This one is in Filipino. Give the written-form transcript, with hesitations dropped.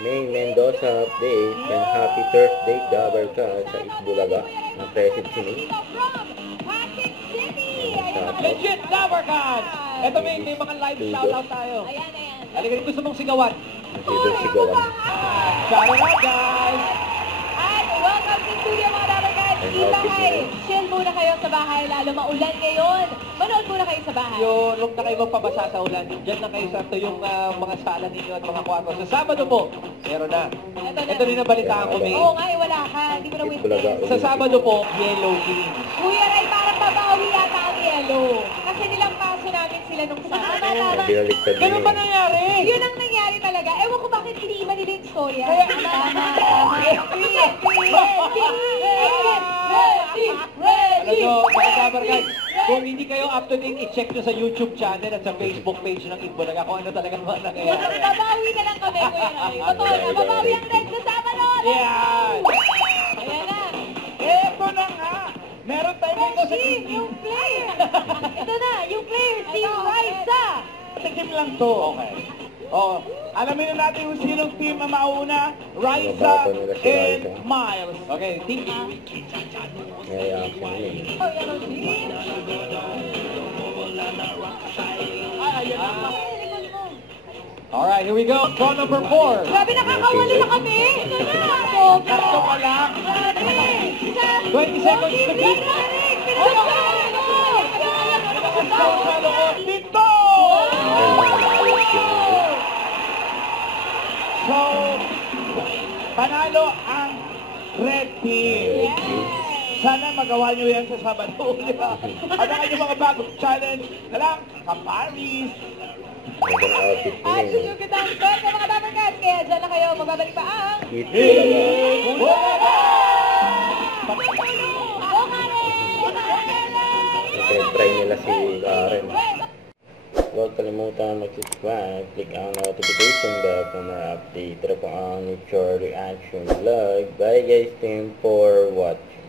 May Mendoza update and happy Thursday Dabber ka sa Itbulaga ng Presid si May. Legit Dabber Cats! Ito may mga live shoutout tayo. Halika rin, gusto mong sigawan. Sigawan. Shoutout guys! At welcome to studio mga Dabber Cats. Dito kayo, chill muna kayo sa bahay, lalo maulan ngayon. Manood muna kayo sa bahay. Yun, huwag na kayo magpabasa sa ulan. Diyan na kayo sa tuyong mga sala ninyo at mga kwarto. Sa Sabado po, meron na. Ito rin ang balitaan ko, May. Oo nga, wala ka. Hindi mo na witness. Sa Sabado po, Yellow King. Kuya Ray, parang babawi yata ang yellow. Kasi nilang paso namin sila nung Sabado. Ganun ba nangyari? Yun ang nangyari talaga. Ewan ko bakit iniiba nila yung storya. Tama. Alam nyo, mga Dabber Guys, kung hindi kayo up to date, i-check nyo sa YouTube channel at sa Facebook page ng Itbulaga kung ano talaga mga nangyayari. Babawi na lang kami, Kuya Ray. Totoo na, babawi ang Red sa Sabado. Yan! Ayan na. Eto na nga! Meron tayo dito sa Team, yung player. Ito na, yung player, si Raisa. team lang to. Okay. Oh, alamin na natin kung sinong team ang mauna. Raisa and Miles. Okay, team A. Alright, here we go. Call number 4. Grabe, nakakawali na kami. Tatlo pa lang. 20 seconds to beat. Dito! So, panalo ang red team. Sana magawa nyo yan sa Sabado. Abangan nyo mga bagong challenge na lang sa Paris. At susugod ang pwede mga Dabber Cats. Kaya dyan na kayo, magbabalik pa ang Itbulaga. Try nila si Karen. Huwag kalimutan mag-subscribe, click ang notification bell for more update. Tara po ang Nature Reaction Vlog. Bye guys, team for watching.